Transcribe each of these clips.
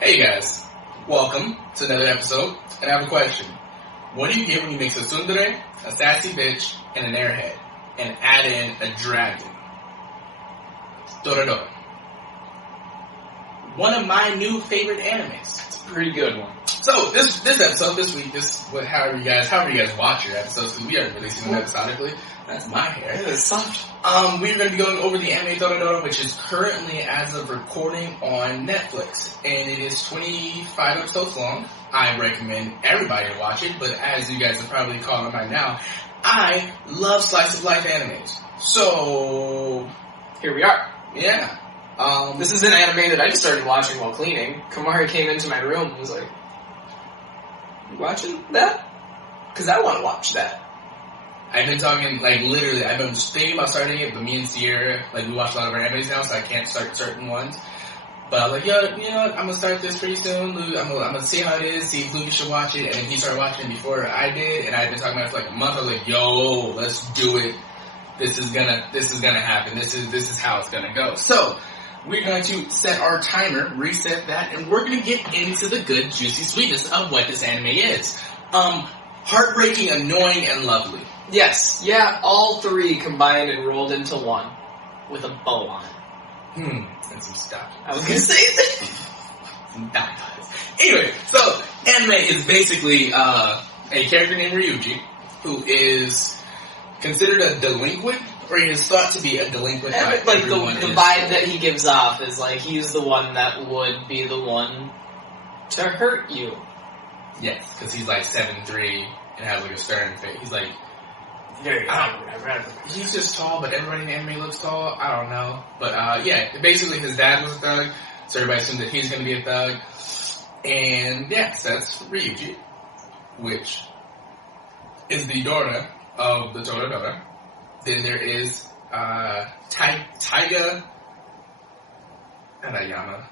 Hey guys, welcome to another episode, and I have a question. What do you get when you mix a tsundere, a sassy bitch, and an airhead, and add in a dragon? Toradora. One of my new favorite animes. It's a pretty good one. So this episode, this week, however you guys watch your episodes, because we aren't releasing them episodically. That's my hair. It is soft. We're going to be going over the anime Toradora, which is currently, as of recording, on Netflix. And it is 25 episodes long. I recommend everybody to watch it, but as you guys have probably caught on by now, I love slice of life animes. So, Here we are. yeah. This is an anime that I just started watching while cleaning. Kamari came into my room and was like, "You watching that? Because I want to watch that." I've been talking, literally, I've been just thinking about starting it, but me and Sierra, we watch a lot of our animes now, so I can't start certain ones. But I was like, yo, you know what, I'm going to start this pretty soon. I'm going to see how it is, see if Lucas should watch it, and then he started watching it before I did, and I've been talking about it for like a month. I was like, yo, let's do it. This is gonna happen. This is how it's gonna go. So, we're going to set our timer, reset that, and we're going to get into the good, juicy sweetness of what this anime is. Heartbreaking, annoying, and lovely. Yes, yeah, all three combined and rolled into one with a bow on it. And some stuff. I was going to say that. Some dialogues. Anyway, so, anime is basically a character named Ryuji, who is considered a delinquent, or he is thought to be a delinquent. And, like, the vibe that he gives off is like he's the one that would be the one to hurt you. Yes, because he's like 7'3" and has like a stern face. He's like, he's just tall, but everybody in anime looks tall. I don't know. But yeah, basically his dad was a thug, so everybody assumed that he's going to be a thug. And yeah, so that's Ryuji, which is the daughter of the Toradora. Then there is Taiga Arayama.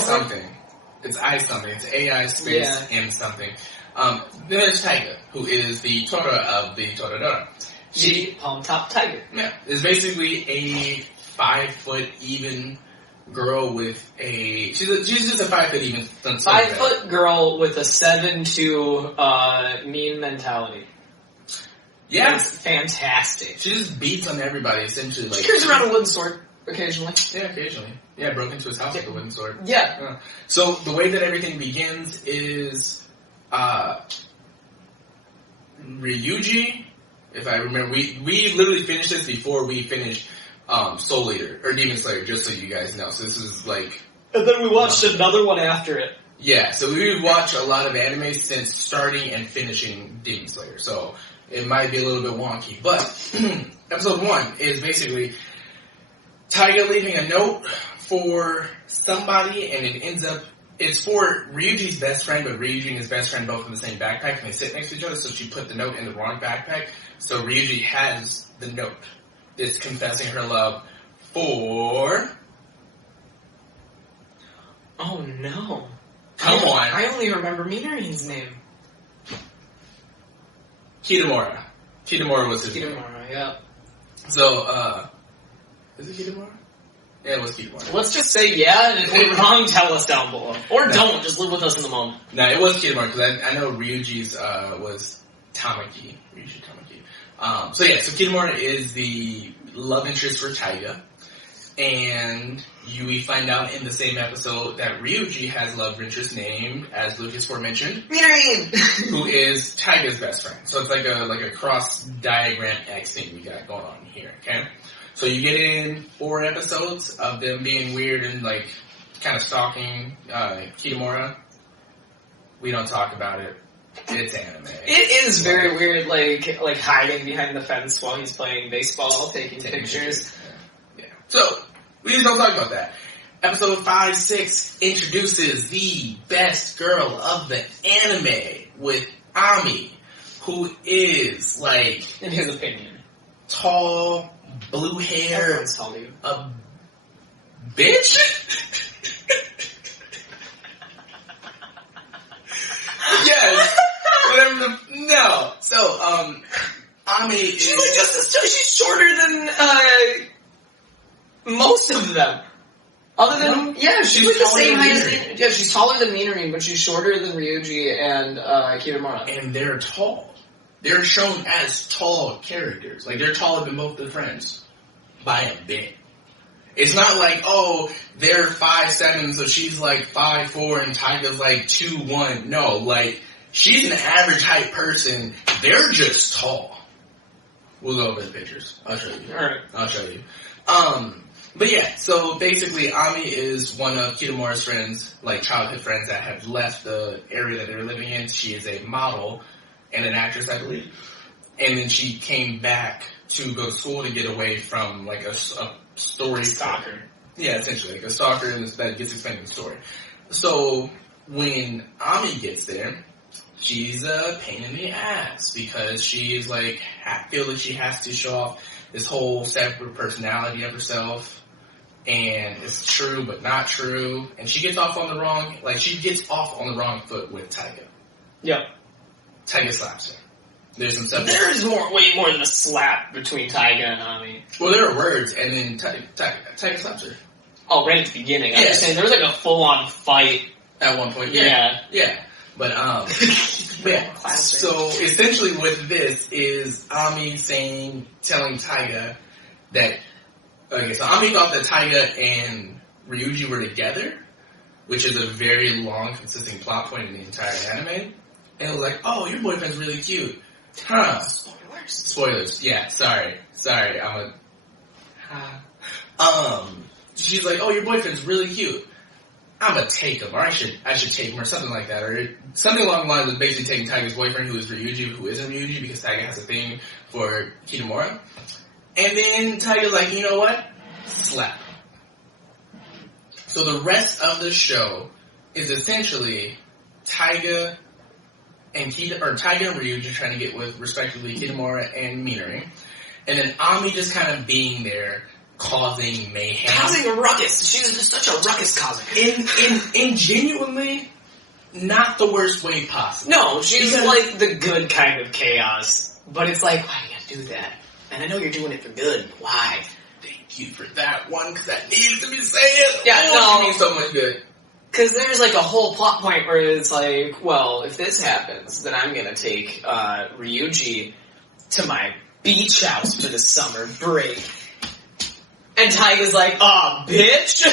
Something. It's I something. It's AI space M something. Then there's Taiga, who is the Tora of the Toradora. She palm top tiger. Yeah, is basically a 5 foot even girl with a. She's just a 5 foot even. 5 foot girl with a 7'2" mean mentality. Yeah, it's fantastic. She just beats on everybody essentially. She carries around a wooden sword occasionally. Yeah, occasionally. Yeah, broke into his house with a wooden sword. Yeah. So the way that everything begins is Ryuji. If I remember, we literally finished this before we finished Soul Eater or Demon Slayer. Just so you guys know, so this is like. And then we watched another one after it. Yeah, so we watch a lot of anime since starting and finishing Demon Slayer. So. It might be a little bit wonky, but episode 1 is basically Taiga leaving a note for somebody, and it ends up, it's for Ryuji's best friend, but Ryuji and his best friend both in the same backpack, and they sit next to each other, so she put the note in the wrong backpack, so Ryuji has the note. It's confessing her love for... Oh no. Come on. I only remember Minari's name. Kitamura. Kitamura was his name. Kitamura, yeah. So, is it Kitamura? Yeah, it was Kitamura. Let's just say yeah, and if we're wrong, tell us down below. Or don't, just live with us in the moment. No, it was Kitamura, because I know Ryuji's was Tamaki. Ryuji Tamaki. So Kitamura is the love interest for Taiga. And we find out in the same episode that Ryuji has a love interest named, as Lucas aforementioned, Minari! who is Taiga's best friend. So it's like a cross diagram X thing we got going on here, okay? So you get in 4 episodes of them being weird and like kind of stalking Kitamura. We don't talk about it. It's anime. It is very weird, like hiding behind the fence while he's playing baseball, taking pictures. Yeah. So, we just don't talk about that. Episode 5-6 introduces the best girl of the anime with Ami, who is, like... In his opinion. Tall, blue hair. Everyone's tall, dude. A bitch? Yes. Whatever no. So, Ami is... She's like she's shorter than, most of them. Other than, yeah, she's like the taller same than height as Minori. me. Yeah, she's taller than Minori, but she's shorter than Ryuji and Kitamura. And they're tall. They're shown as tall characters. Like, they're taller than both their friends. By a bit. It's not like, oh, they're 5'7", so she's like 5'4", and Taiga's like 2'1". No, like, she's an average height person. They're just tall. We'll go over the pictures. I'll show you. Alright. I'll show you. But yeah, so basically Ami is one of Kitamura's friends, like childhood friends that have left the area that they're living in. She is a model and an actress, I believe. And then she came back to go to school to get away from like a story. Stalker. Yeah, essentially, like a stalker that gets explained in the story. So when Ami gets there, she's a pain in the ass because she is like, feel like she has to show off this whole separate personality of herself. And it's true, but not true. And she gets off on the wrong wrong foot with Taiga. Yep. Taiga slaps her. There's some stuff. There is way more than a slap between Taiga and Ami. Well, there are words, and then Taiga slaps her. Oh, right at the beginning. I'm Yeah. just saying, there was like a full-on fight. At one point, yeah. But, yeah. Classic. So, essentially with this is Ami telling Taiga that, okay, so Ami thought that Taiga and Ryuji were together, which is a very long, consistent plot point in the entire anime. And it was like, oh, your boyfriend's really cute. Huh. Spoilers. Yeah, sorry. She's like, oh, your boyfriend's really cute. I'm gonna take him, or I should take him, or something like that, or something along the lines of basically taking Taiga's boyfriend, who is Ryuji, who isn't Ryuji, because Taiga has a thing for Kitamura. And then Taiga's like, you know what? Slap. So the rest of the show is essentially Taiga and Ryuji trying to get with, respectively, Kitamura and Minori. And then Ami just kind of being there, causing mayhem. Causing a ruckus. She was just such a ruckus causer. In genuinely not the worst way possible. No, she's like the good kind of chaos. But it's like, why do you gotta do that? And I know you're doing it for good. Why? Thank you for that one, because that needs to be said. Yeah, no. She needs so much good. Because there's like a whole plot point where it's like, well, if this happens, then I'm gonna take Ryuji to my beach house for the summer break. And Taiga's like, aw, bitch!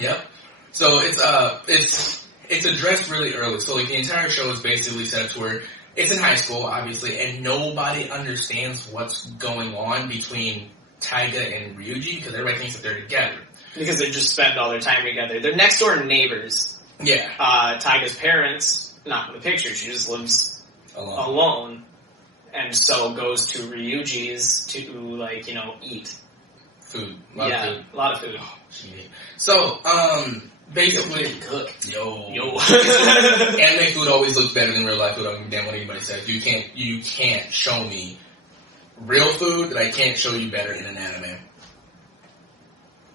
Yep. So it's addressed really early. So like the entire show is basically set up to where it's in high school, obviously, and nobody understands what's going on between Taiga and Ryuji because everybody thinks that they're together. Because they just spend all their time together. They're next door neighbors. Yeah. Taiga's parents, not in the picture, she just lives alone. And so goes to Ryuji's to, like, you know, eat. Food. A lot of food. Oh, so, basically... Cook. Yo. Anime food always looks better than real life food. I don't give a damn what anybody says. You can't show me real food that I can't show you better in an anime.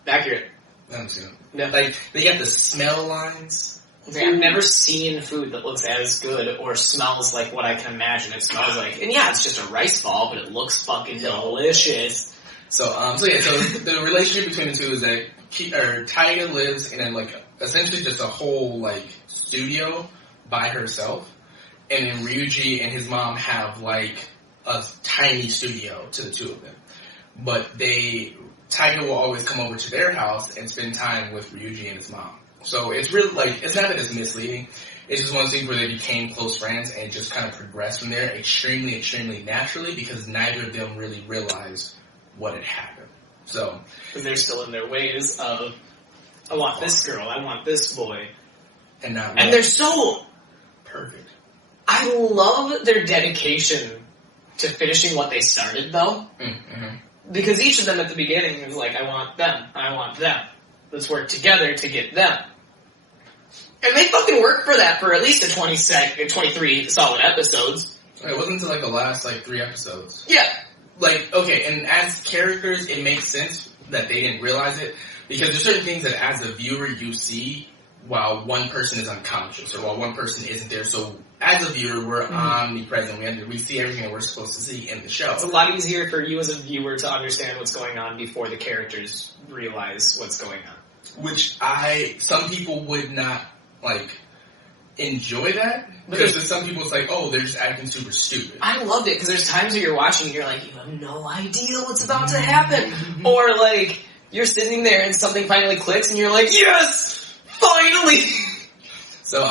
Accurate. I don't see them. Yeah. Like, they got the smell lines. I've never seen food that looks as good or smells like what I can imagine it smells like. And yeah, it's just a rice ball, but it looks fucking delicious. So the relationship between the two is that Taiga lives in essentially just a whole like studio by herself, and then Ryuji and his mom have like a tiny studio to the two of them. But Taiga will always come over to their house and spend time with Ryuji and his mom. So it's really like, it's not that it's misleading. It's just one of those things where they became close friends and just kind of progressed from there extremely, extremely naturally because neither of them really realized what had happened. So. Because they're still in their ways of, I want this girl, I want this boy. And they're so perfect. I love their dedication to finishing what they started though. Mm-hmm. Because each of them at the beginning is like, I want them, I want them. Let's work together to get them. And they fucking work for that for at least 23 solid episodes. It wasn't until like the last 3 episodes. Yeah. Like, okay, and as characters, it makes sense that they didn't realize it, because there's certain things that as a viewer you see while one person is unconscious, or while one person isn't there, so as a viewer, we're omnipresent. We see everything that we're supposed to see in the show. It's a lot easier for you as a viewer to understand what's going on before the characters realize what's going on. Which some people would not, like, enjoy that. Because to some people it's like, oh, they're just acting super stupid. I loved it, because there's times where you're watching and you're like, you have no idea what's about to happen. Or, like, you're sitting there and something finally clicks and you're like, yes! Finally! So,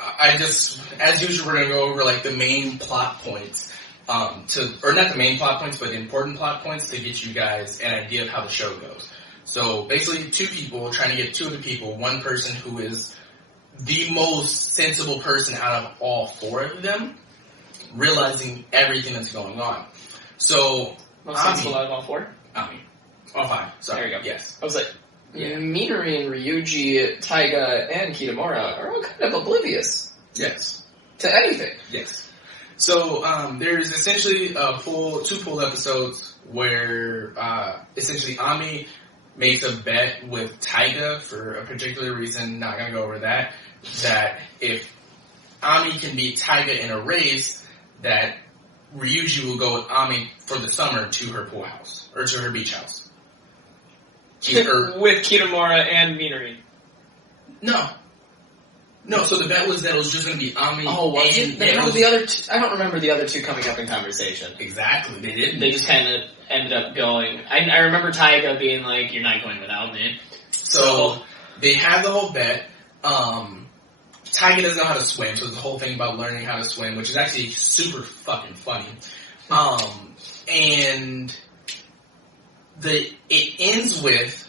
I just, as usual, we're going to go over, like, the main plot points, or not the main plot points, but the important plot points to get you guys an idea of how the show goes. So, basically, two people trying to get two other people, one person who is the most sensible person out of all four of them, realizing everything that's going on. So, Most sensible out of all four? All five. Sorry. There you go. Yes. I was like, Minori and Ryuji, Taiga, and Kitamura are all kind of oblivious. Yes. To anything. Yes. So, there's essentially two pool episodes where, essentially Ami makes a bet with Taiga for a particular reason, not gonna go over that if Ami can beat Taiga in a race, that Ryuji will go with Ami for the summer to her pool house, or to her beach house. With Kitamura and Minori. No, so the bet was that it was just going to be Ami and the other I don't remember the other two coming up in conversation. Exactly, they didn't. They just kind of ended up going. I remember Taiga being like, you're not going without me. So they had the whole bet. Taiga doesn't know how to swim, so there's the whole thing about learning how to swim, which is actually super fucking funny. And it ends with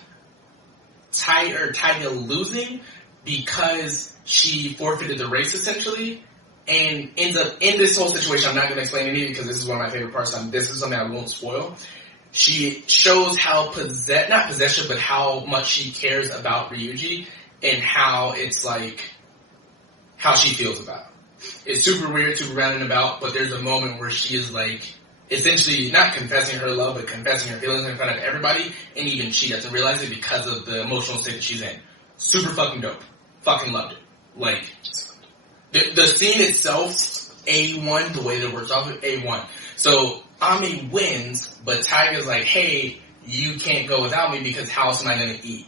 Taiga losing because she forfeited the race, essentially, and ends up in this whole situation. I'm not going to explain it because this is one of my favorite parts. This is something I won't spoil. She shows how not possession, but how much she cares about Ryuji and how it's like, how she feels about it. It's super weird, super roundabout, but there's a moment where she is like, essentially not confessing her love, but confessing her feelings in front of everybody, and even she doesn't realize it because of the emotional state that she's in. Super fucking dope. Fucking loved it. Like, the scene itself, A1, the way that it works off, A1. So, Ami wins, but Taiga's like, hey, you can't go without me because how else am I going to eat?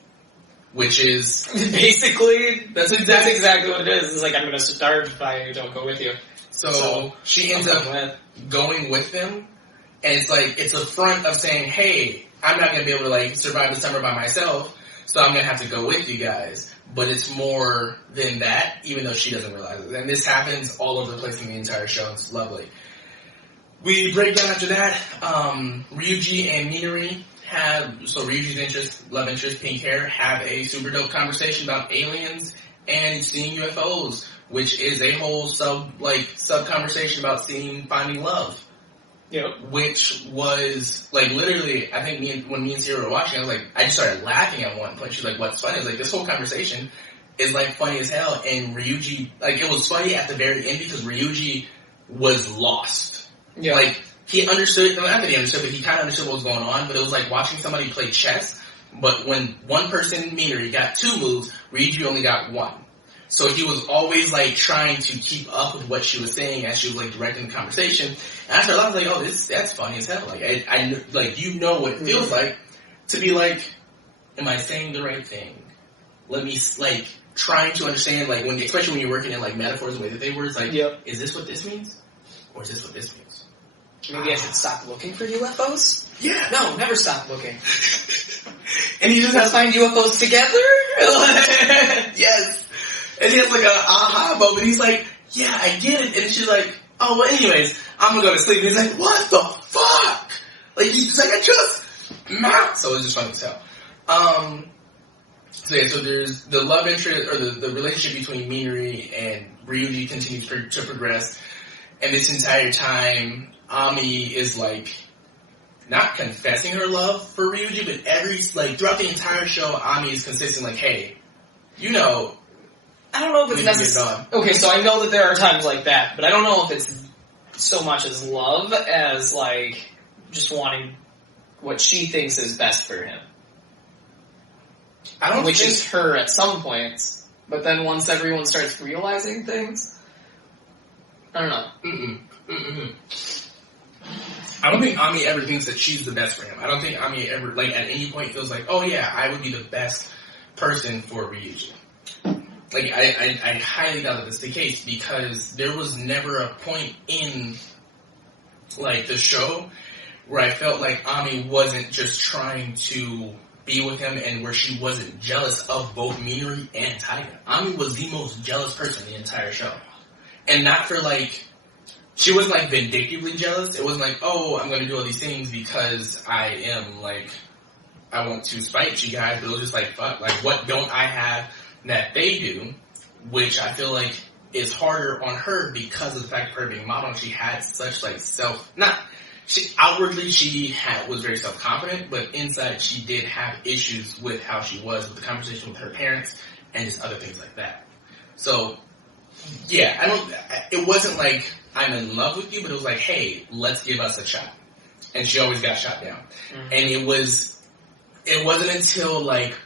Which is... Basically, that's exactly what it is. It's like, I'm going to starve if I don't go with you. So she ends up going with them, and it's like, it's a front of saying, hey, I'm not going to be able to, like, survive the summer by myself, so I'm going to have to go with you guys. But it's more than that, even though she doesn't realize it. And this happens all over the place in the entire show. It's lovely. We break down after that. Ryuji and Minori Ryuji's love interest, pink hair, have a super dope conversation about aliens and seeing UFOs, which is a whole sub conversation about finding love. Yep. Which was, like, literally, I think when me and Sierra were watching, I just started laughing at one point. She's like, what's funny? I was like, this whole conversation is, like, funny as hell. And Ryuji, like, it was funny at the very end because Ryuji was lost. Yeah. Like, he understood, not that he understood, but he kind of understood what was going on. But it was like watching somebody play chess. But when one person, Minori, got two moves, Ryuji only got one. So he was always, like, trying to keep up with what she was saying as she was, like, directing the conversation. And after I was like, oh, that's funny as hell. Like, I like, you know what it feels like to be like, am I saying the right thing? Let me, like, trying to understand, like, especially when you're working in, like, metaphors and the way that they were, it's like, is this what this means? Or is this what this means? Maybe I should stop looking for UFOs? Yeah. No, never stop looking. And he just has to find UFOs together? Yes. And he has, like, an aha moment. He's like, yeah, I get it. And she's like, oh, well, anyways, I'm gonna go to sleep. And he's like, what the fuck? Like, he's like, So it's just funny as hell. So there's the love interest, or the relationship between Minori and Ryuji continues to progress. And this entire time, Ami is, like, not confessing her love for Ryuji, but throughout the entire show, Ami is consistent, like, hey, you know, I don't know if it's necessary. Okay, so I know that there are times like that, but I don't know if it's so much as love as, like, just wanting what she thinks is best for him. Which is her at some points, but then once everyone starts realizing things, I don't know. I don't think Ami ever thinks that she's the best for him. I don't think Ami ever, like, at any point feels like, oh yeah, I would be the best person for Ryuji. Like, I highly doubt that that's the case, because there was never a point in, like, the show where I felt like Ami wasn't just trying to be with him and where she wasn't jealous of both Minori and Taiga. Ami was the most jealous person in the entire show. And not for, like, she wasn't, like, vindictively jealous. It wasn't like, oh, I'm going to do all these things because I am, like, I want to spite you guys. But it was just like, fuck, like, what don't I have that they do? Which I feel like is harder on her because of the fact of her being model. She had such, like, outwardly she was very self-confident, but inside she did have issues with how she was, with the conversation with her parents, and just other things like that. So, yeah, it wasn't like, I'm in love with you, but it was like, hey, let's give us a shot. And she always got shot down. Mm-hmm. And it wasn't until, like,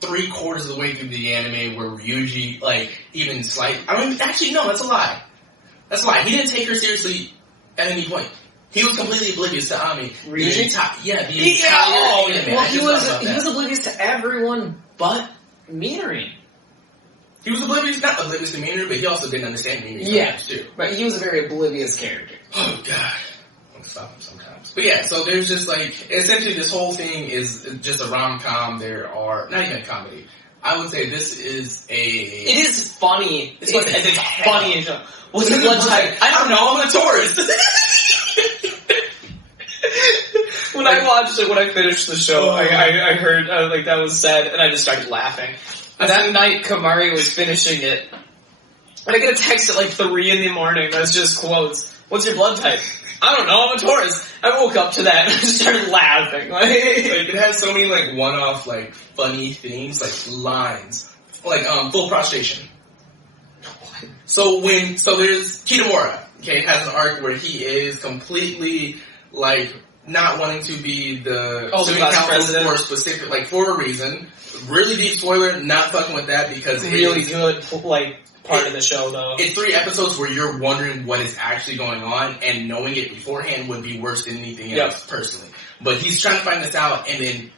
3/4 of the way through the anime where Ryuji, like, even actually, no, that's a lie. That's a lie. He didn't take her seriously at any point. He was completely oblivious to Ami. Ryuji? The entire anime. Well, he was oblivious to everyone but Minori. He was not oblivious to Minori, but he also didn't understand Minori sometimes, too. But he was a very oblivious character. Oh, God. I'm stop him sometimes. But yeah, so there's just, like, essentially this whole thing is just a rom-com. There are, not even a comedy. I would say this is It is funny. It's funny. What's the blood type? I don't know, I'm a Taurus. When I watched it, when I finished the show, I heard, like, that was said, and I just started laughing. And that night, Kamari was finishing it, and I get a text at, like, 3 in the morning that's just quotes. What's your blood type? I don't know, I'm a Taurus. I woke up to that, and I just started laughing. Like, it has so many, like, one-off, like, funny things, like, lines. Like, full prostration. So there's Kitamura, okay, has an arc where he is completely, like, not wanting to be the student council for specific, like, for a reason. Really deep spoiler, not fucking with that because really good, like, part of the show, though. It's 3 episodes where you're wondering what is actually going on, and knowing it beforehand would be worse than anything else, personally. But he's trying to find this out, and then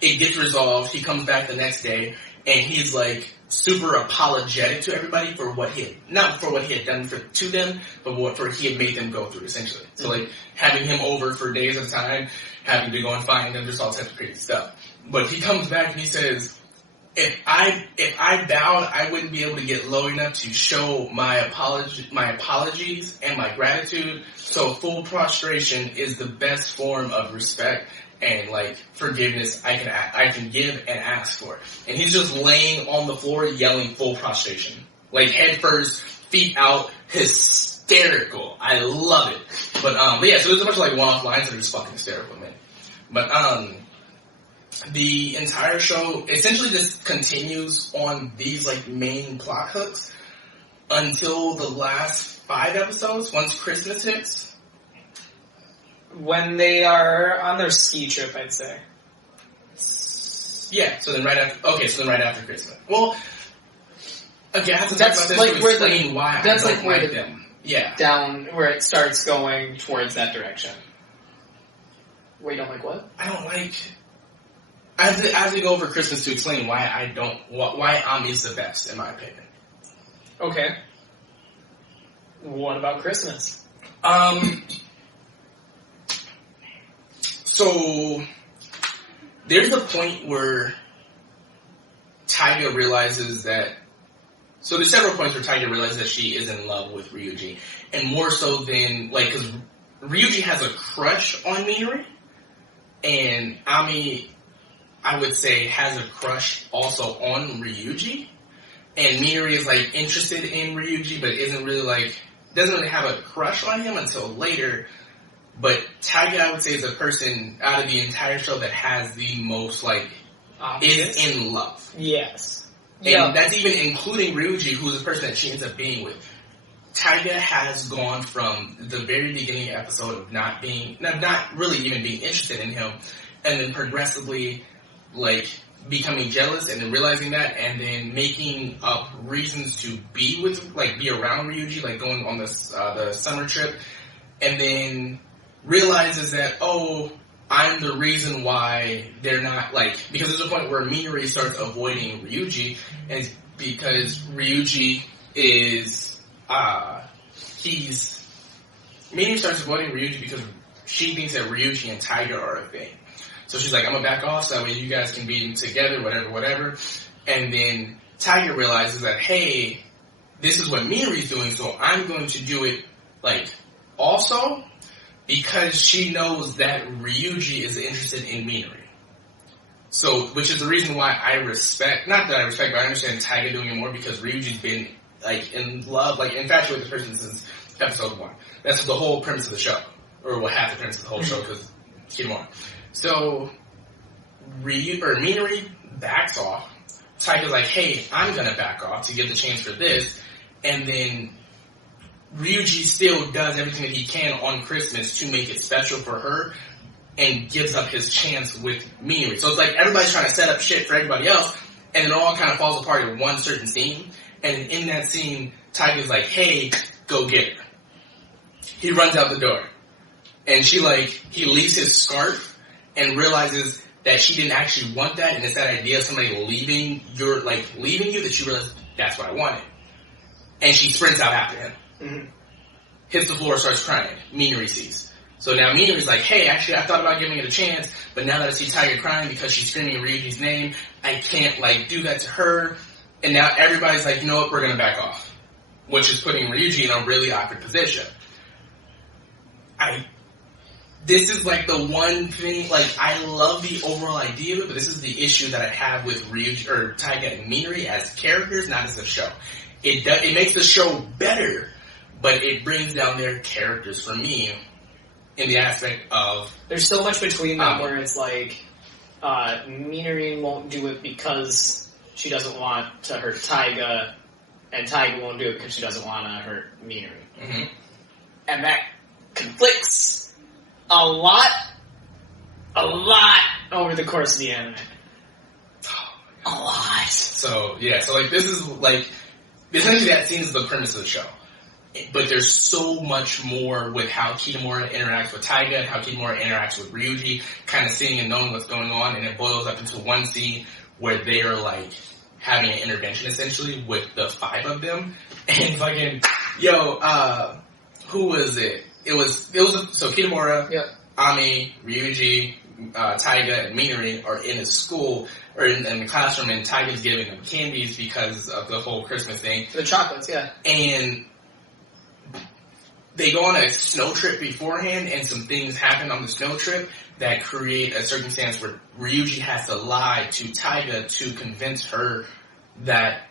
it gets resolved. He comes back the next day, and he's, like, super apologetic to everybody for what not for what he had done to them, but what he had made them go through, essentially. So, like, having him over for days at a time, having to go and find them, just all types of crazy stuff. But he comes back and he says, if I bowed, I wouldn't be able to get low enough to show my apologies and my gratitude. So full prostration is the best form of respect and, like, forgiveness I can give and ask for. And he's just laying on the floor yelling full prostration. Like, head first, feet out, hysterical. I love it. But yeah, so there's a bunch of, like, one-off lines that are just fucking hysterical, man. But, the entire show essentially just continues on these, like, main plot hooks until the last 5 episodes, once Christmas hits. When they are on their ski trip, I'd say. Yeah, so then right after Christmas. Well, okay, I have to talk about this like to where explain why that's I like don't where like the, them. Yeah. Down, where it starts going towards that direction. Where you don't like what? I don't like... As we go over Christmas to explain why Ami's the best, in my opinion. Okay. What about Christmas? So, there's a point where Taiga realizes that... So there's several points where Taiga realizes that she is in love with Ryuji. And more so than... Like, because Ryuji has a crush on Minori. And Ami, I would say, has a crush also on Ryuji. And Minori is, like, interested in Ryuji, but isn't really, like... Doesn't really have a crush on him until later. But Taiga, I would say, is the person out of the entire show that has the most, like, is in love. Yes. And that's even including Ryuji, who's the person that she ends up being with. Taiga has gone from the very beginning episode of not really even being interested in him, and then progressively, like, becoming jealous and then realizing that and then making up reasons to be around Ryuji, like going on the summer trip, and then realizes that, oh, I'm the reason why they're not, like, because there's a point where Minori starts avoiding Ryuji, and it's because Ryuji is, Minori starts avoiding Ryuji because she thinks that Ryuji and Tiger are a thing. So she's like, I'm gonna back off so that way you guys can be together, whatever. And then Tiger realizes that, hey, this is what Minori's doing, so I'm going to do it, like, also, because she knows that Ryuji is interested in Minori. So, which is the reason why I respect, not that I respect, but I understand Tiger doing it more because Ryuji's been, like, in love, like, infatuated with the person since episode 1. That's the whole premise of the show. Or what half the premise of the whole show, because Kinemura. So, Minori backs off. Tiger's like, hey, I'm gonna back off to give the chance for this. And then Ryuji still does everything that he can on Christmas to make it special for her and gives up his chance with Minori. So it's like everybody's trying to set up shit for everybody else, and it all kind of falls apart in one certain scene. And in that scene, Tiger's like, hey, go get her. He runs out the door. And he leaves his scarf and realizes that she didn't actually want that, and it's that idea of somebody leaving you that she realizes that's what I wanted. And she sprints out after him. Mm-hmm. Hits the floor, starts crying. Minori sees. So now Minori's like, hey, actually, I thought about giving it a chance, but now that I see Tiger crying because she's screaming Ryuji's name, I can't, like, do that to her. And now everybody's like, you know what, we're going to back off. Which is putting Ryuji in a really awkward position. This is, like, the one thing, like, I love the overall idea of it, but this is the issue that I have with Ryuji, or Taiga and Minori as characters, not as a show. It makes the show better, but it brings down their characters for me in the aspect of... There's so much between them where it's like, Minori won't do it because she doesn't want to hurt Taiga, and Taiga won't do it because she doesn't want to hurt Minori. Mm-hmm. And that conflicts a lot over the course of the anime. A lot. So, yeah, this is, like, essentially that seems the premise of the show. But there's so much more with how Kinemura interacts with Taiga and how Kinemura interacts with Ryuji, kind of seeing and knowing what's going on, and it boils up into one scene where they are, like, having an intervention, essentially, with the 5 of them. And fucking, who was it? So Kinemura, yep. Ami, Ryuji, Taiga, and Minori are in a school, or in the classroom, and Taiga's giving them candies because of the whole Christmas thing. The chocolates, yeah. And they go on a snow trip beforehand, and some things happen on the snow trip that create a circumstance where Ryuji has to lie to Taiga to convince her that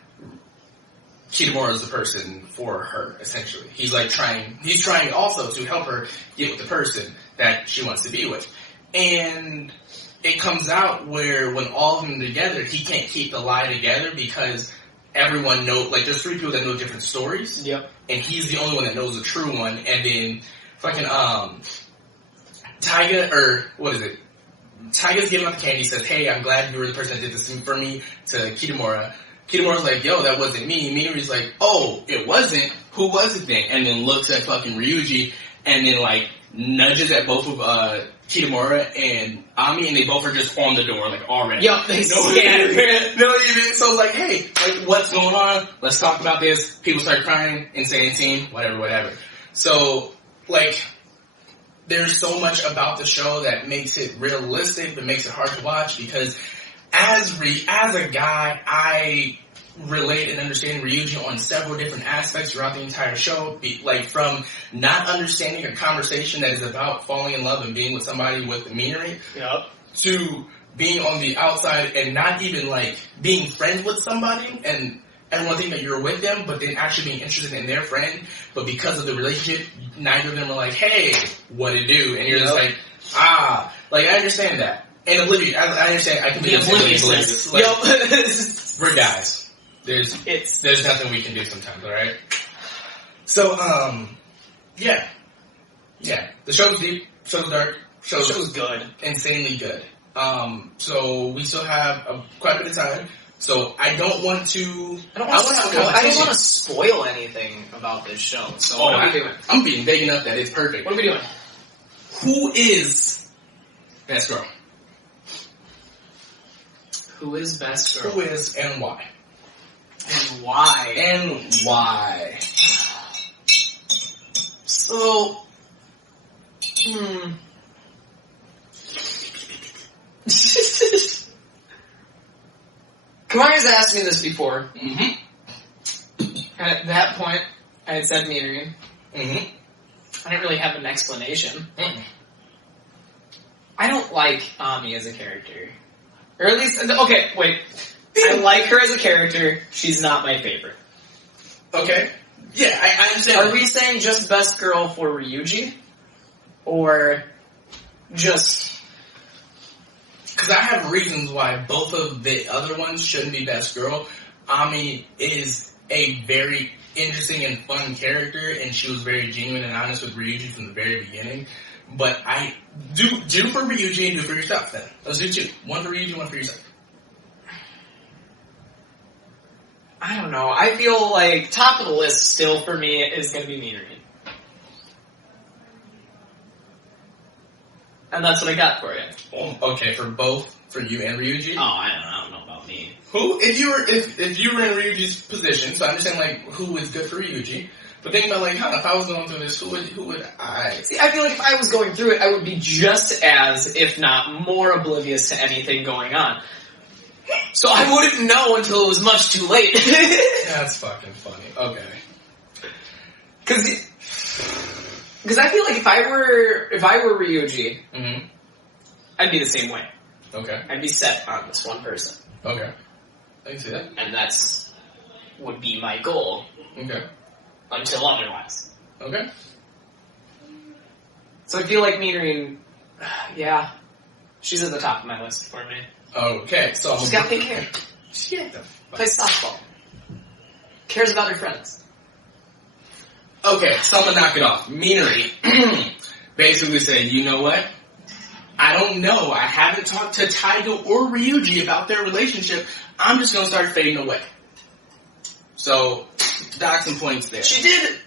Kinemura is the person for her, essentially. He's trying also to help her get with the person that she wants to be with. And it comes out where when all of them together, he can't keep the lie together because everyone knows, like, there's 3 people that know different stories. Yep. And he's the only one that knows the true one. And then fucking, Taiga's giving out the candy, says, hey, I'm glad you were the person that did this for me, to Kinemura. Kinemura's like, yo, that wasn't me. Minori's like, oh, it wasn't? Who was it then? And then looks at fucking Ryuji, and then, like, nudges at both of Kinemura and Ami, and they both are just on the door, like, already. Yup, they scatter it. No, so it's like, hey, like, what's going on? Let's talk about this. People start crying, insane scene, whatever. So, like, there's so much about the show that makes it realistic, that makes it hard to watch, because as a guy, I relate and understand Ryuji on several different aspects throughout the entire show. Like, from not understanding a conversation that is about falling in love and being with somebody with Minori, yep, to being on the outside and not even, like, being friends with somebody and everyone thinking that you're with them, but then actually being interested in their friend, but because of the relationship, neither of them are like, hey, what to do? And you're just like, like, I understand that. And oblivious, I understand, I can be oblivious. Like, we're guys. There's nothing we can do sometimes, alright? So, yeah. The show's deep, show's dark, show's good. Insanely good. So we still have quite a bit of time. So I don't want to. I don't want to have I don't competition. want to spoil anything about this show. So what are we doing? I'm being vague enough that it's perfect. What are we doing? Who is best girl? Who is best girl? Who is and why? And why? And why? So, Kamari has asked me this before. Mm-hmm. And at that point, I had said Miriam. Mm-hmm. I didn't really have an explanation. Mm-hmm. I don't like Ami as a character. Or at least, okay, wait. I like her as a character. She's not my favorite. Okay. Yeah, I understand. Are we saying just best girl for Ryuji? Or just... Because I have reasons why both of the other ones shouldn't be best girl. Ami is a very interesting and fun character, and she was very genuine and honest with Ryuji from the very beginning. But I do for Ryuji and do for yourself then. Let's do two. One for Ryuji, one for yourself. I don't know. I feel like top of the list still for me is going to be Miriam. And that's what I got for you. Oh, okay, for both, for you and Ryuji? Oh, I don't know about me. Who, if you were in Ryuji's position, so I understand like who is good for Ryuji, but think about like, if I was going through this, who would I? See, I feel like if I was going through it, I would be just as, if not more oblivious to anything going on. So I wouldn't know until it was much too late. That's fucking funny. Okay. Because I feel like if I were Ryuji, Mm-hmm. I'd be the same way. Okay. I'd be set on this one person. Okay. I can see that. And that's would be my goal Okay. until otherwise. Okay. So I feel like Miriam, yeah, she's at the top of my list for me. Okay, so She's got pink hair. Shit. Plays softball. Cares about her friends. Okay, so I'm gonna knock it off. Minori basically said, you know what? I don't know. I haven't talked to Taiga or Ryuji about their relationship. I'm just gonna start fading away. So, dock some points there. She did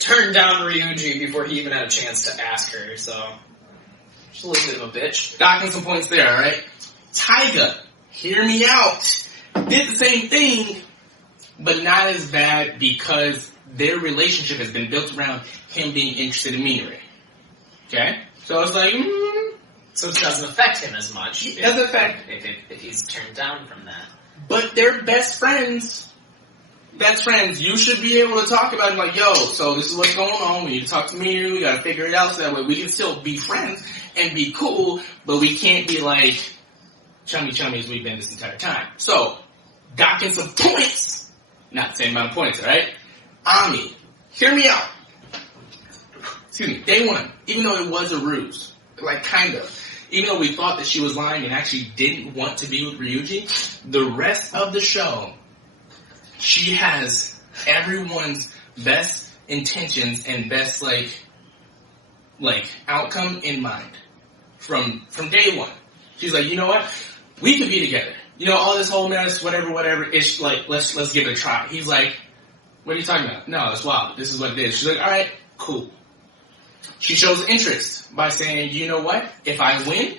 turn down Ryuji before he even had a chance to ask her, so she's a little bit of a bitch. Docking some points there, alright? Taiga, hear me out. Did the same thing, but not as bad because their relationship has been built around him being interested in Minori. Okay? So it's like, So it doesn't affect him as much. It doesn't affect... If he's turned down from that. But they're best friends. Best friends. You should be able to talk about it like, yo, so this is what's going on. We need to talk to Minori. We gotta figure it out so that way we can still be friends and be cool, but we can't be like chummy as we've been this entire time. So, docking some points. Not the same amount of points, alright? Ami, hear me out. Excuse me, day one, even though it was a ruse, like kind of, even though we thought that she was lying and actually didn't want to be with Ryuji, the rest of the show, she has everyone's best intentions and best like outcome in mind from day one. She's like, you know what? We could be together. You know, all this whole mess, whatever, it's like, let's give it a try. He's like, what are you talking about? No, it's wild. This is what it is. She's like, alright, cool. She shows interest by saying, you know what? If I win,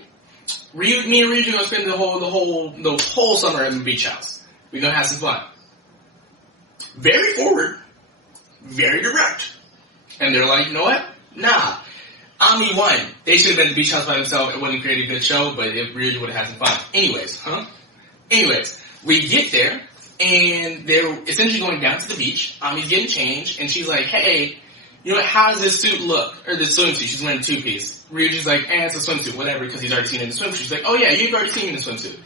me and Ryuji are gonna spend the whole summer in the beach house. We're gonna have some fun. Very forward, very direct. And they're like, you know what? Nah. Ami won. They should have been at the beach house by themselves. It wouldn't create a good show, but it really would have had some fun. Anyways, we get there, and they're essentially going down to the beach. Ami's getting changed, and she's like, hey, you know what, how does this suit look? Or this swimsuit. She's wearing a two-piece. Ryuji's like, it's a swimsuit, whatever, because he's already seen it in the swimsuit. She's like, oh yeah, you've already seen me in the swimsuit.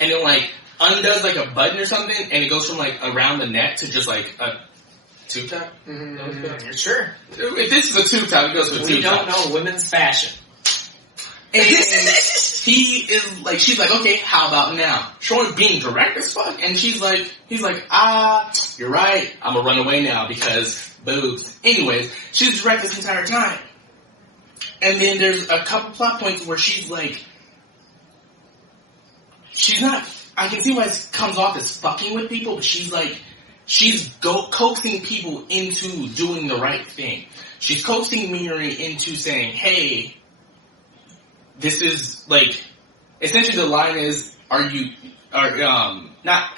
And then like, undoes like a button or something, and it goes from like around the neck to just like a tube top? Mm-hmm. Sure. If this is a tube top, it goes to a tube top. We don't know women's fashion. And he is like, she's like, okay, how about now? Showing being direct as fuck, and he's like, you're right, I'm gonna run away now because boobs. Anyways, she's direct this entire time. And then there's a couple plot points where she's like, she's not. I can see why it comes off as fucking with people, but she's coaxing people into doing the right thing. She's coaxing Minori into saying, "Hey, this is like." Essentially, the line is, not."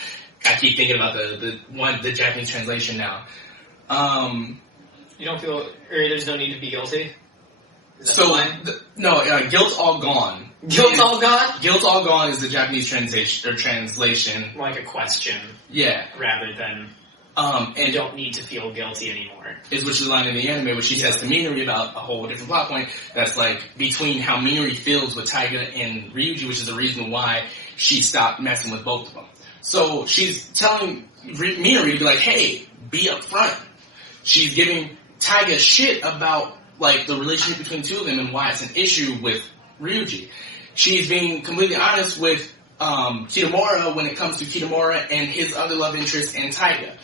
I keep thinking about the Japanese translation now. You don't feel, or there's no need to be guilty? Is that the line? Guilt's all gone. Guilt's all gone? Guilt's all gone is the Japanese translation. Like a question. Yeah. Rather than, you don't need to feel guilty anymore. Which is the line in the anime where she says to Minori about a whole different plot point that's like between how Minori feels with Taiga and Ryuji, which is the reason why she stopped messing with both of them. So she's telling Minori to be like, hey, be upfront. She's giving Taiga shit about like the relationship between the two of them and why it's an issue with Ryuji. She's being completely honest with Kitamura when it comes to Kitamura and his other love interest in Taiga.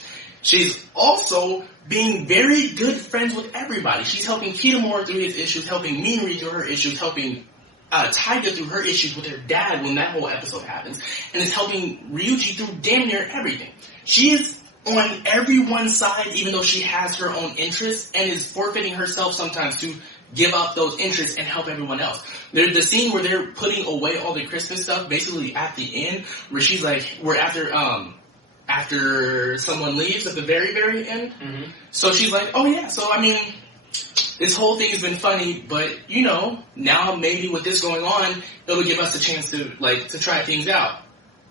She's also being very good friends with everybody. She's helping Kitamura through his issues, helping Minori through her issues, helping Taiga through her issues with her dad when that whole episode happens, and is helping Ryuji through damn near everything. She is on everyone's side, even though she has her own interests, and is forfeiting herself sometimes to give up those interests and help everyone else. There's the scene where they're putting away all the Christmas stuff, basically at the end, where she's like, we're after someone leaves at the very, very end. Mm-hmm. So she's like, oh yeah, so I mean, this whole thing has been funny, but you know, now maybe with this going on, it'll give us a chance to try things out.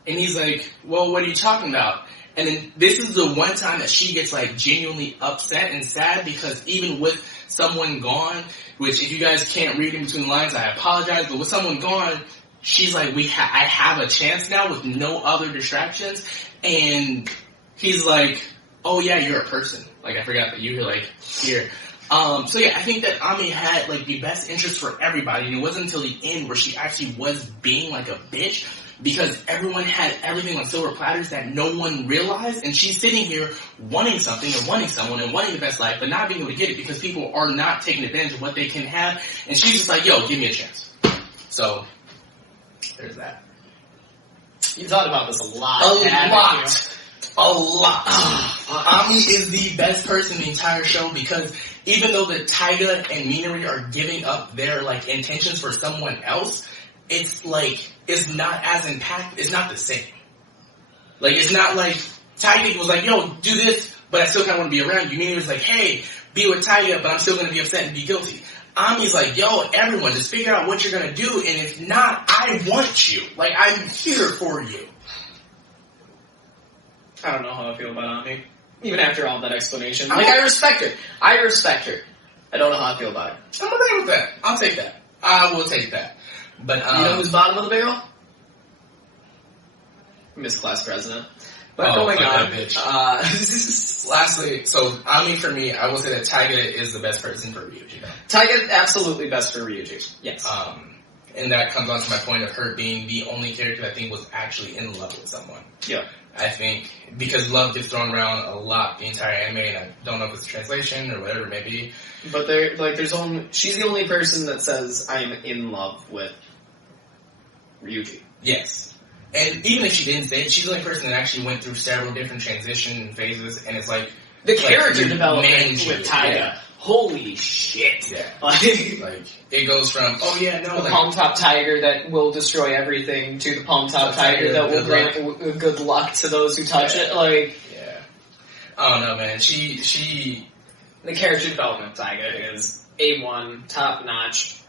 And he's like, well, what are you talking about? And then this is the one time that she gets like genuinely upset and sad because even with someone gone, which if you guys can't read in between the lines, I apologize, but with someone gone, she's like, I have a chance now with no other distractions. And he's like, oh yeah, you're a person. Like, I forgot that you were like here. So yeah, I think that Ami had like the best interest for everybody, and it wasn't until the end where she actually was being like a bitch because everyone had everything on silver platters that no one realized, and she's sitting here wanting something and wanting someone and wanting the best life, but not being able to get it because people are not taking advantage of what they can have, and she's just like, yo, give me a chance. So, there's that. You thought about this a lot. A lot. Ami is the best person in the entire show because even though the Taiga and Minori are giving up their like intentions for someone else, it's like it's not as impactful. It's not the same. Like it's not like Taiga was like, "Yo, do this," but I still kind of want to be around you. Minori's like, "Hey, be with Taiga, but I'm still going to be upset and be guilty." Ami's like, yo, everyone, just figure out what you're going to do, and if not, I want you. Like, I'm here for you. I don't know how I feel about Ami. Even after all that explanation. Like, I respect her. I don't know how I feel about it. I'm okay with that. I'll take that. I will take that. But, you know who's bottom of the barrel? Miss Class President. But going on. Lastly, so Ami for me, I will say that Taiga is the best person for Ryuji. Taiga absolutely best for Ryuji. Yes. And that comes on to my point of her being the only character that I think was actually in love with someone. Yeah. I think because love gets thrown around a lot the entire anime, and I don't know if it's a translation or whatever it may be. But she's the only person that says I am in love with Ryuji. Yes. And even if she didn't say it, she's the only person that actually went through several different transition phases, and it's like the character development with Taiga. Yeah. Holy shit! Yeah, like it goes from the palm top tiger that will destroy everything to the palm top tiger that will grant good luck to those who touch it. Like, yeah, I don't know, man. She the character development of Taiga is A1, top notch.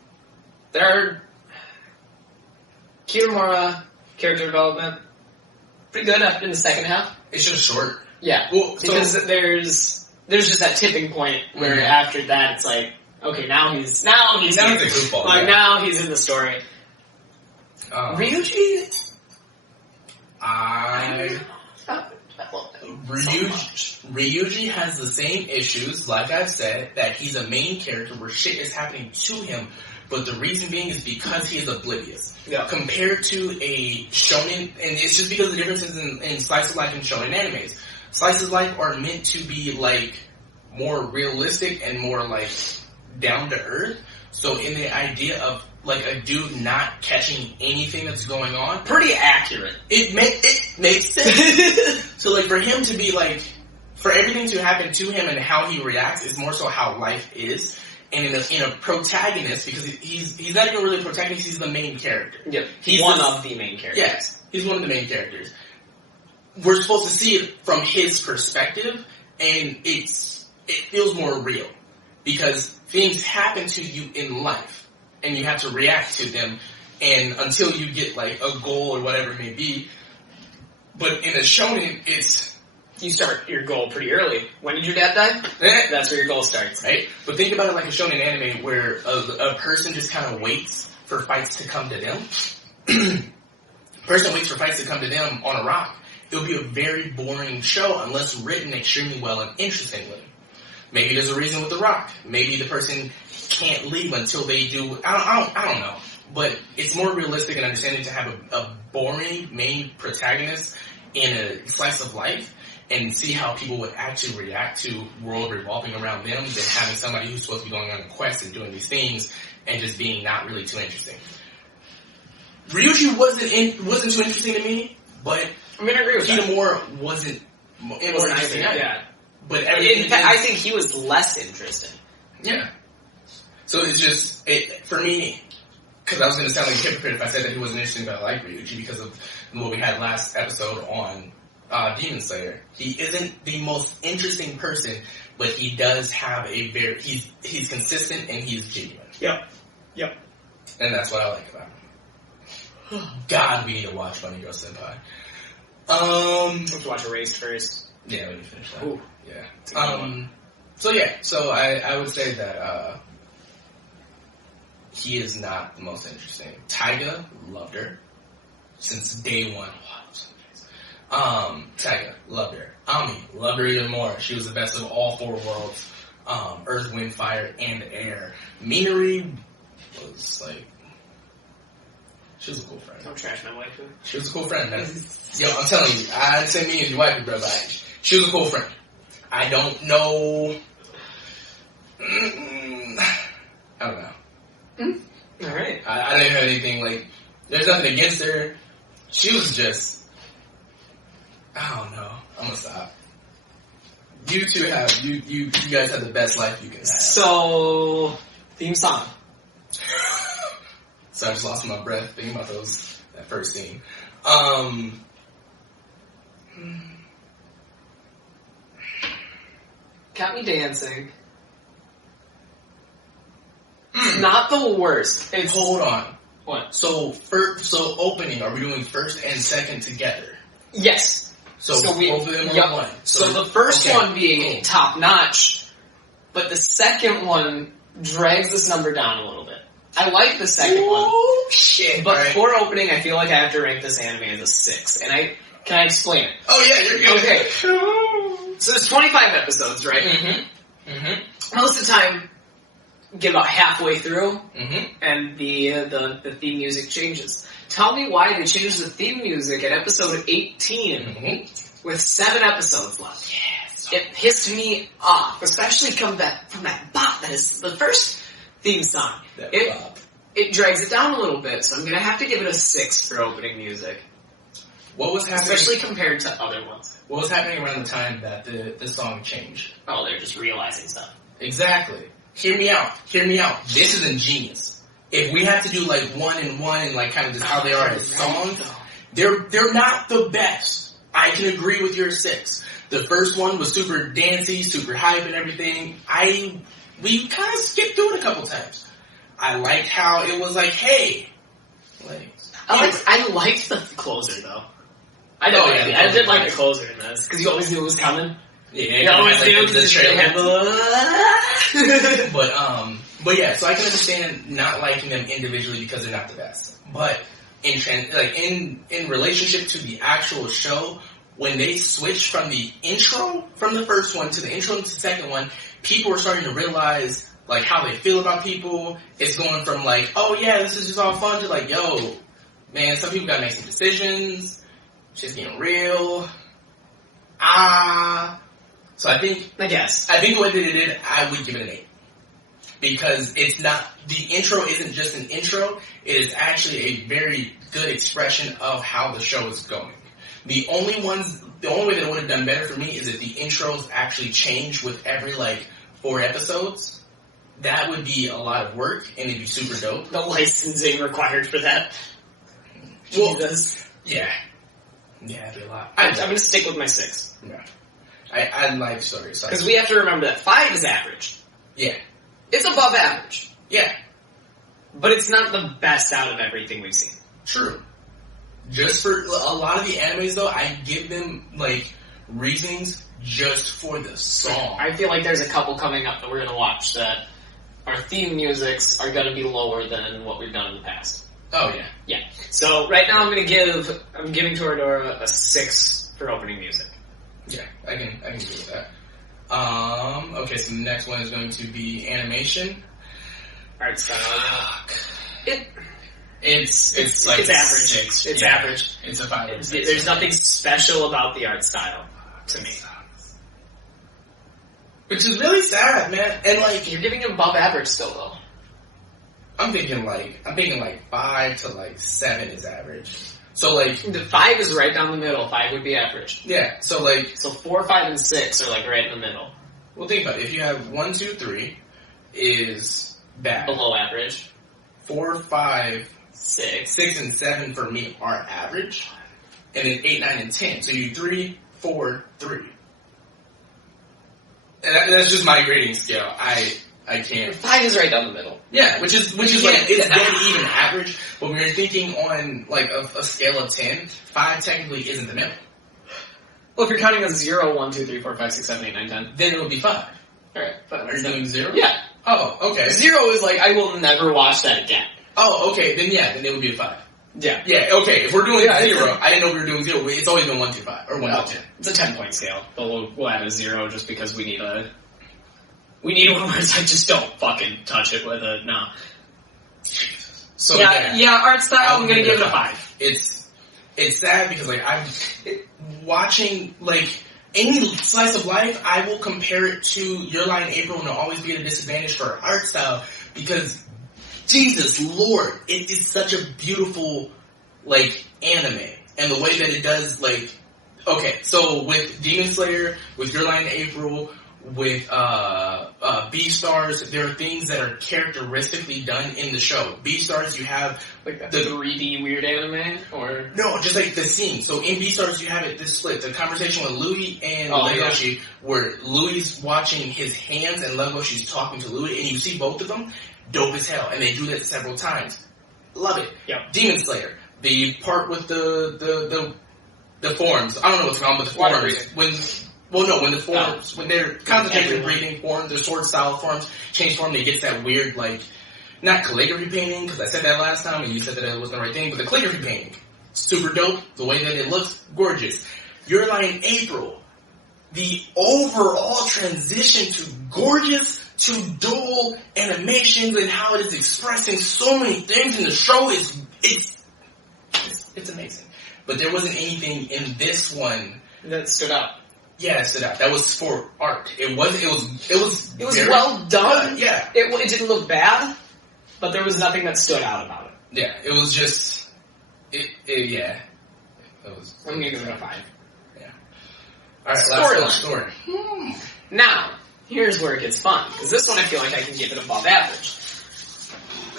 There are Kitamura. Character development, pretty good in the second half. It's just short. Yeah, well, because there's just that tipping point where after that it's like, okay, now he's a goofball. Like now he's in the story. Ryuji, Ryuji has the same issues, like I've said, that he's a main character where shit is happening to him, but the reason being is because he is oblivious. Yeah. Compared to a shonen, and it's just because of the differences in slice of life and shonen animes. Slice of life are meant to be like more realistic and more like down to earth. So in the idea of like a dude not catching anything that's going on, Pretty accurate. it makes sense. So like for him to be like, for everything to happen to him and how he reacts is more so how life is. And in a protagonist, because he's not even really a protagonist, he's the main character. Yep. He's one of the main characters. Yes, he's one of the main characters. We're supposed to see it from his perspective, and it feels more real. Because things happen to you in life, and you have to react to them, and until you get like a goal or whatever it may be. But in a shonen, it's... You start your goal pretty early. When did your dad die? That's where your goal starts. Right? But think about it like a shonen anime where a person just kind of waits for fights to come to them. Person waits for fights to come to them on a rock. It'll be a very boring show unless written extremely well and interestingly. Maybe there's a reason with the rock. Maybe the person can't leave until they do. I don't know. But it's more realistic and understanding to have a boring main protagonist in a slice of life and see how people would actually react to world revolving around them than having somebody who's supposed to be going on a quest and doing these things and just being not really too interesting. Ryuji wasn't too interesting to me, but I'm gonna agree with that. Kitamura wasn't more interesting. Yeah. But In fact, I think he was less interesting. Yeah. So it's just, for me, because I was going to sound like a hypocrite if I said that he wasn't interesting, but I like Ryuji because of what we had last episode on Demon Slayer. He isn't the most interesting person, but he does have he's consistent and he's genuine. Yep. And that's what I like about him. God, we need to watch Bunny Girl Senpai. We have to watch Erased first. Yeah, we need to finish that. Ooh. Yeah. So I would say that he is not the most interesting. Taiga, loved her since day one. Taiga, loved her. Ami, loved her even more. She was the best of all four worlds. Earth, Wind, Fire, and Air. Minori was like, she was a cool friend. Don't trash my wife. She was a cool friend, man. Yo, I'm telling you, I'd say me and your wife, bro, but she was a cool friend. I don't know. I don't know. All right. I didn't have anything like. There's nothing against her. She was just. I don't know. I'm gonna stop. You two have you guys have the best life you can have. So, theme song. So I just lost my breath thinking about that first scene. Got me dancing. It's not the worst. It's Hold on. What? So opening, are we doing first and second together? Yes. So both of them are one. So the first one being top notch, but the second one drags this number down a little bit. I like the second one. Oh shit! But right. for opening, I feel like I have to rank this anime as a 6. And can I explain it? Oh yeah, you're good. Okay. So there's 25 episodes, right? Mm-hmm. Mm-hmm. Most of the time, get about halfway through, Mm-hmm. and the theme music changes. Tell me why they changed the theme music at episode 18 Mm-hmm. with 7 episodes left. Yes. It pissed me off, especially from that bop that is the first theme song. It drags it down a little bit, so I'm gonna have to give it a 6 for opening music. What was happening? Especially compared to other ones. What was happening around the time that the song changed? Oh, they're just realizing stuff. Exactly. Hear me out. This is ingenious. If we have to do like one and like kind of just how they are as songs, they're not the best. I can agree with your 6. The first one was super dancey, super hype and everything. We kind of skipped through it a couple times. I liked how it was like, hey, like I liked the closer though. I did like the closer in this because you always knew it was coming. Yeah, you always knew the trailer. But yeah, so I can understand not liking them individually because they're not the best. But in relationship to the actual show, when they switched from the intro from the first one to the intro to the second one, people were starting to realize like how they feel about people. It's going from like, oh yeah, this is just all fun to like, yo, man, some people gotta make some decisions. Shit's getting real. So I think the way that they did it, I would give it an 8. because it's not, the intro isn't just an intro, it is actually a very good expression of how the show is going. The only way that it would have done better for me is if the intros actually changed with every, 4 episodes. That would be a lot of work, and it'd be super dope. The licensing required for that. Well, Jesus. Yeah. Yeah, it'd be a lot. I'm going to stick with my 6. Yeah. I like stories. Because we have to remember that 5 is average. Yeah. It's above average. Yeah. But it's not the best out of everything we've seen. True. Just for a lot of the animes, though, I give them, reasonings just for the song. I feel like there's a couple coming up that we're going to watch that our theme musics are going to be lower than what we've done in the past. Oh, yeah. Yeah. So right now I'm giving Toradora a 6 for opening music. Yeah, I can agree with that. Okay, so the next one is going to be animation. Art style. Fuck. It's like average. 6. It's Yeah. average. It's a 5 or 6. There's nothing special about the art style to me. Which is really sad, man. And You're giving it above average still though. I'm thinking 5 to 7 is average. So The 5 is right down the middle. 5 would be average. yeah, so So 4, 5, and 6 are right in the middle. well, think about it. If you have 1, 2, 3 is bad. Below average. 4, 5, 6. 6, and 7 for me are average. And then 8, 9, and 10. So you 3, 4, 3. And that's just my grading scale. I can't. 5 is right down the middle. Yeah, which is it's dead even average. But when you're thinking on a scale of 10, 5 technically isn't the middle. Well, if you're counting as 0, 1, 2, 3, 4, 5, 6, 7, 8, 9, 10. Then it'll be 5. Alright, Are you doing 0? Yeah. Oh, okay. 0 is I will never watch that again. Oh, okay. Then it would be a 5. Yeah. Yeah, okay. If we're doing 0, I didn't know we were doing 0. It's always been 1 to 5 or 1 to 10. It's a 10-point scale, but we'll add a 0 just because we need one where it's just don't fucking touch it with a no. So art style. I'm gonna give it a 5. It's sad because I'm watching any slice of life. I will compare it to Your Lie in April, and it'll always be at a disadvantage for art style because Jesus Lord, it is such a beautiful anime, and the way that it does okay. So with Demon Slayer, with Your Lie in April, with B-Stars, there are things that are characteristically done in the show. B-Stars, you have the 3D weird anime, or no, just the scene. So in B-Stars, you have this split. The conversation with Louis and Legoshi, where Louis watching his hands and Legoshi's talking to Louis, and you see both of them, dope as hell. And they do that several times. Love it. Yep. Demon Slayer, the part with the forms. I don't know what's called, but the forms. When the forms, when they're concentrating breathing forms, their sword style forms change form, they get that weird, not calligraphy painting, because I said that last time and you said that it wasn't the right thing, but the calligraphy painting. Super dope. The way that it looks, gorgeous. Your Lie in April, the overall transition to gorgeous to dual animations and how it is expressing so many things in the show it's amazing. But there wasn't anything in this one that stood out. Yeah, it stood out. That was for art. It was well done. Yeah. It didn't look bad, but there was nothing that stood out about it. Yeah, it was just yeah. I'm gonna give it a 5. Yeah. Alright, last story. Now, here's where it gets fun, because this one I feel like I can give it above average.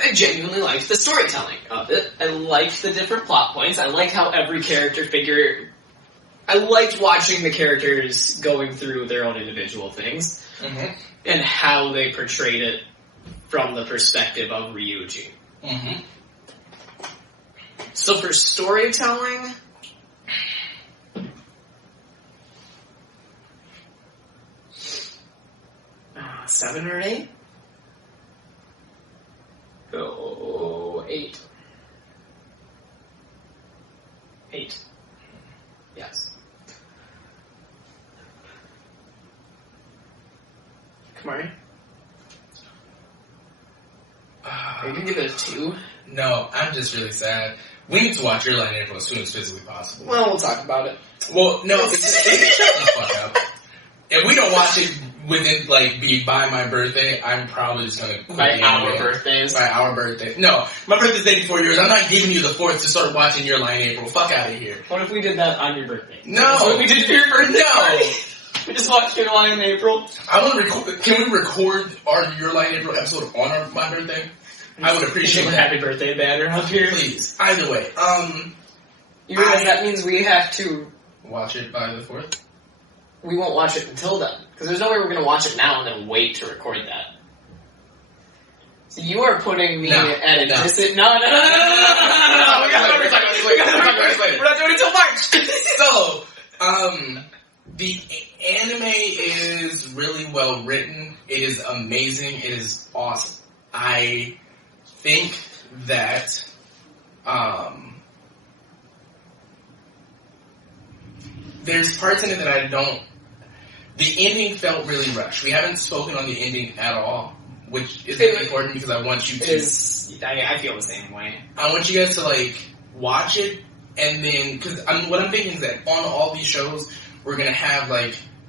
I genuinely liked the storytelling of it. I liked the different plot points. I liked how every character figure... I liked watching the characters going through their own individual things, and how they portrayed it from the perspective of Ryuji. Mm-hmm. So for storytelling... 7 or 8? Oh, 8. 8. Yes. Kamari? Are you gonna give it a 2? No, I'm just really sad. We need to watch Your Lie in April as soon as physically possible. Well, we'll talk about it. Well, no, shut the fuck up. If we don't watch it within by my birthday, I'm probably just gonna quit By the our anime. birthdays. By our birthday. No, my birthday's day before yours. I'm not giving you the 4th to start watching your line April. Fuck out of here. What if we did that on your birthday? No. That's what we did for your birthday. No. We just watched your line in April. I want to record. Can we record your line April episode on my birthday? I would appreciate a that. happy birthday banner up here. Please. Either way. You realize that means we have to... Watch it by the 4th? We won't watch it until then. Because there's no way we're going to watch it now and then wait to record that. So you are putting me at a disadvantage. No. We're not doing it till March. So, the anime is really well written. It is amazing. It is awesome. I think that, there's parts in it that I don't... The ending felt really rushed. We haven't spoken on the ending at all, which is really important because I want you to... I feel the same way. I want you guys to, watch it, and then... Because what I'm thinking is that on all these shows, we're going to have,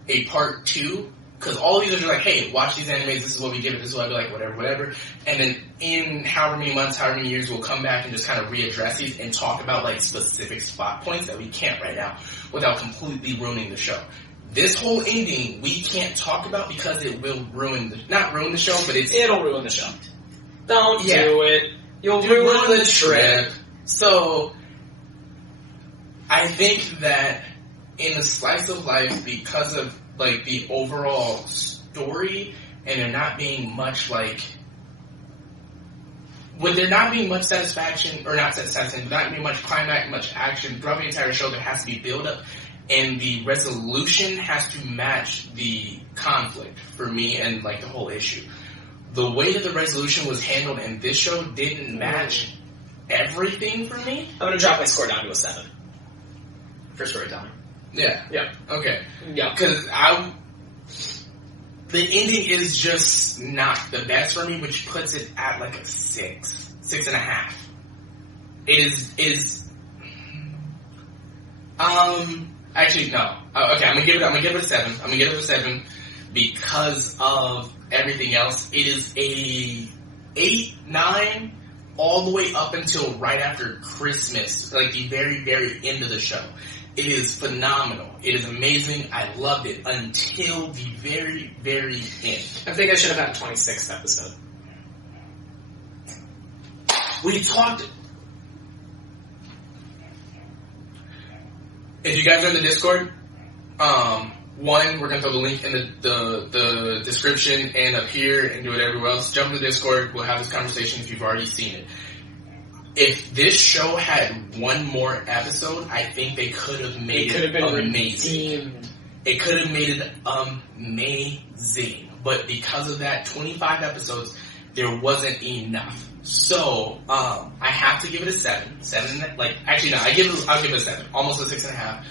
a part 2, because all these are just hey, watch these animes, this is what we give it, this is what I be whatever. And then in however many months, however many years, we'll come back and just kind of readdress these and talk about, specific spot points that we can't right now without completely ruining the show. This whole ending, we can't talk about because it will not ruin the show, but it'll ruin the show. Don't do it. You'll ruin the trip. So, I think that in a slice of life, because of, the overall story, and there not being much, with there not being much satisfaction, or not satisfaction, not being much climax, much action, throughout the entire show, there has to be build-up, and the resolution has to match the conflict for me and, the whole issue. The way that the resolution was handled in this show didn't match everything for me. I'm gonna drop my score down to a 7. For storytelling. Yeah. Yeah. Okay. Yeah. Because the ending is just not the best for me, which puts it at a 6.5. It is. Actually, no. Okay, I'm gonna give it a 7. I'm gonna give it a 7 because of everything else. It is a 8, 9, all the way up until right after Christmas, the very, very end of the show. It is phenomenal. It is amazing. I loved it until the very, very end. I think I should have had a 26th episode. We talked... If you guys are in the Discord, one, we're going to throw the link in the description and up here and do it everywhere else. Jump in the Discord. We'll have this conversation if you've already seen it. If this show had one more episode, I think they could have made it amazing. It could have made it amazing. But because of that, 25 episodes, there wasn't enough. So, I have to give it a 7. 7, actually no, I'll give it a 7. Almost a 6.5.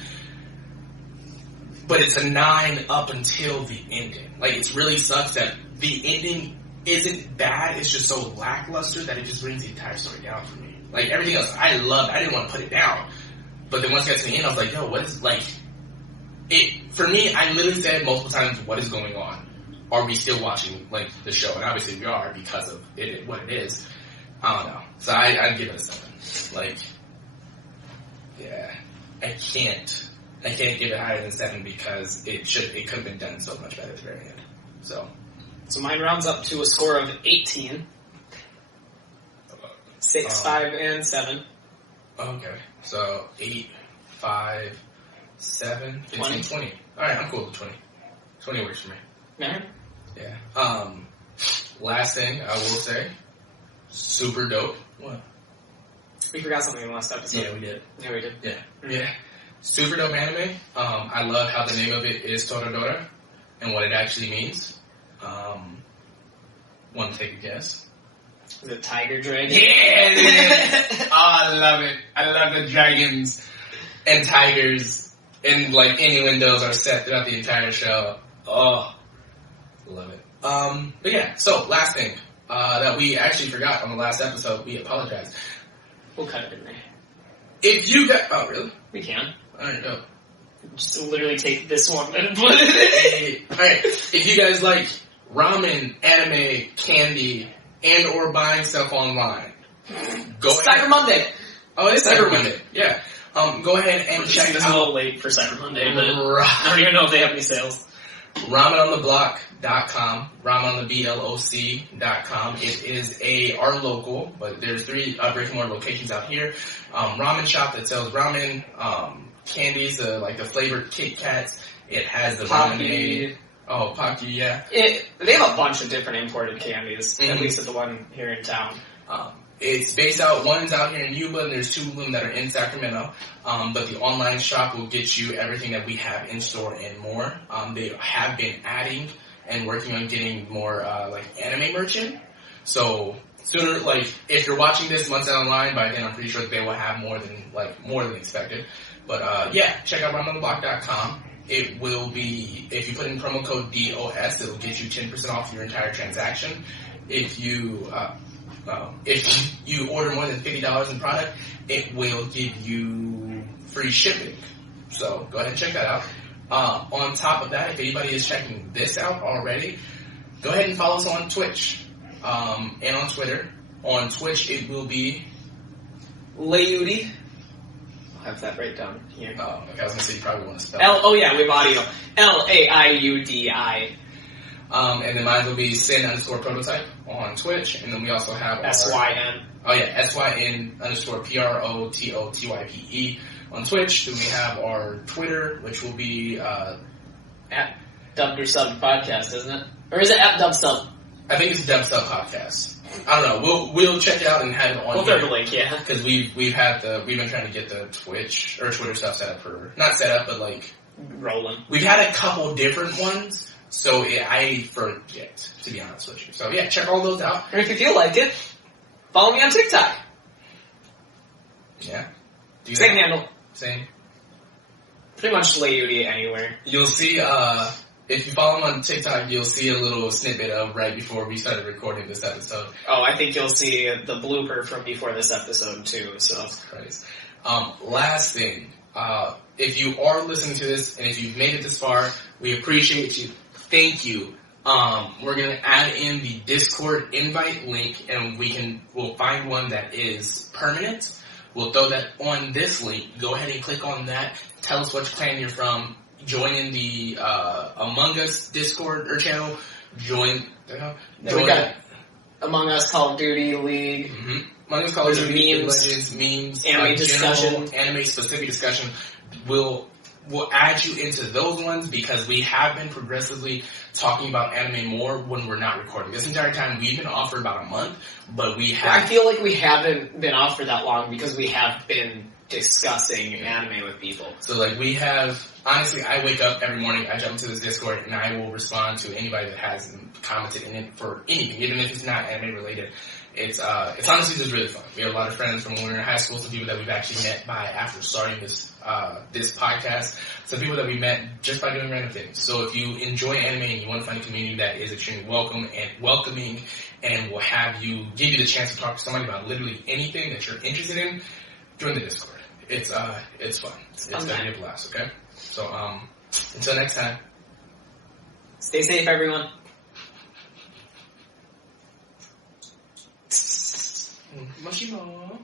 But it's a 9 up until the ending. It really sucks that the ending isn't bad, it's just so lackluster that it just brings the entire story down for me. Everything else, I loved. I didn't want to put it down. But then once I got to the end, I was like, yo, what is, it, for me, I literally said multiple times, what is going on? Are we still watching, the show? And obviously we are because of it, what it is. I don't know. So I'd give it a 7. Yeah. I can't give it higher than 7 because it could have been done so much better at the very end. So mine rounds up to a score of 18. 6, 5, and 7. Okay. So 8, 5, 7, 15, 20. Alright, I'm cool with 20. 20 works for me. Yeah. Last thing I will say, super dope. What? We forgot something in the last episode. Yeah, we did. Yeah, we did. Yeah. Yeah. Super dope anime. I love how the name of it is Toradora and what it actually means. Want to take a guess? Is it Tiger Dragon? Yeah, it is. Oh, I love it. I love the dragons and tigers and innuendos are set throughout the entire show. Oh, love it. But yeah, so last thing that we actually forgot on the last episode, we apologize. We'll cut it in there. If you got, oh really? We can. Alright, no. Just literally take this one and put it in. Alright, if you guys like ramen, anime, candy, and or buying stuff online, go ahead. Cyber Monday. Oh, it's Cyber Monday. Yeah. Go ahead and check This is a out little late for Cyber Monday, but I don't even know if they have any sales. RamenOnTheBlock.com, RamenOnTheBloc.com. It is our local, but there's 3 brick and mortar locations out here. Ramen shop that sells ramen, candies, like the flavored Kit Kats. It has the Pocky. Pocky, yeah. They have a bunch of different imported candies, at least at the one here in town. It's based out, one's out here in Yuba, and there's 2 of them that are in Sacramento. But the online shop will get you everything that we have in store and more. They have been adding and working on getting more, anime merchant. So, sooner, if you're watching this months down the line, by then I'm pretty sure that they will have more than expected. But, check out RamenOnTheBlock.com. It will be, if you put in promo code DOS, it'll get you 10% off your entire transaction. If you order more than $50 in product, it will give you free shipping. So go ahead and check that out. On top of that, if anybody is checking this out already, go ahead and follow us on Twitch and on Twitter. On Twitch, it will be Layudi. I'll have that right down here. Oh, okay. I was going to say you probably want to spell Oh, yeah, we have audio. Laiudi. And then mine will be Sin_prototype on Twitch, and then we also have SYN. SYN_PROTOTYPE on Twitch. Then we have our Twitter, which will be At Dubsub Podcast, isn't it? Or is it at Dubsub? I think it's Dubsub Podcast. I don't know. We'll check it out and have it on. We'll throw the link, yeah. Because we've been trying to get the Twitch or Twitter stuff set up not set up, but rolling. We've had a couple different ones. So I forget, to be honest with you. So yeah, check all those out. And if you feel like it, follow me on TikTok. Yeah. Same handle. Same. Pretty much Layudi anywhere. You'll see, if you follow him on TikTok, you'll see a little snippet of right before we started recording this episode. Oh, I think you'll see the blooper from before this episode tue, so. Christ. Last thing, if you are listening to this, and if you've made it this far, we appreciate you. Thank you. We're gonna add in the Discord invite link, and we'll find one that is permanent. We'll throw that on this link. Go ahead and click on that. Tell us which clan you're from. Join in the Among Us Discord or channel. Join. We got Among Us, Call of Duty, League. Mm-hmm. Among Us, Call of Duty, memes, Legends, memes, anime discussion, anime specific discussion. We'll add you into those ones because we have been progressively talking about anime more when we're not recording. This entire time we've been off for about a month, but we have... I feel like we haven't been off for that long because we have been discussing anime with people. So we have... Honestly, I wake up every morning, I jump into this Discord, and I will respond to anybody that has commented in it for anything, even if it's not anime related. It's honestly just really fun. We have a lot of friends from when we were in high school, some people that we've actually met after starting this podcast, some people that we met just by doing random things. So if you enjoy anime and you want to find a community that is extremely welcoming and will give you the chance to talk to somebody about literally anything that you're interested in, join the Discord. It's fun. It's gonna be a blast, okay? So until next time. Stay safe, everyone. Moshimo.